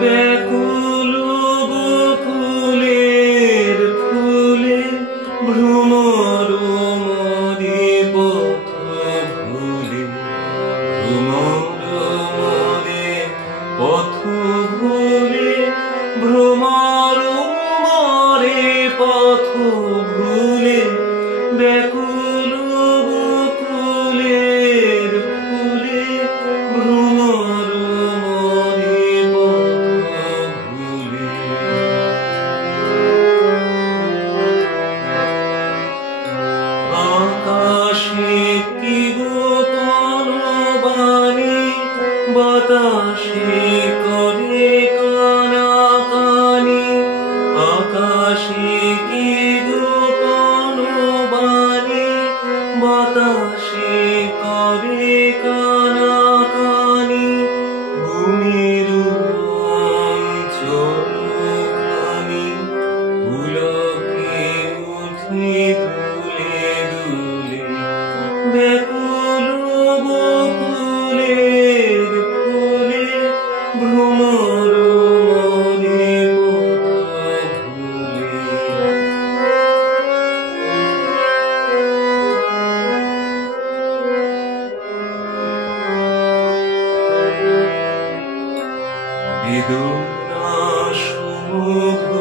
ব্যাকুল বকুলের ফুলে ভ্রমর মরে পথ ভুলে, ভ্রমর মরে পথ ভুলে, ভ্রমর মরে পথ ভুলে, ব্যাকুল বকুলের ফুলে ভ্রমর মরে পথ ভুলে। আকাশে কি গোপন বাণী, বাতাসে করে কানাকানি, আকাশে কি গোপন বাণী, বাতাসে করে কানাকানি, ভূমির অঞ্চলখানি পুলকে উঠে দুলে দুলে, ব্যাকুল বকুলের ফুলে ভ্রমর মরে পথ ভুলে। বেদনা সমুদ্র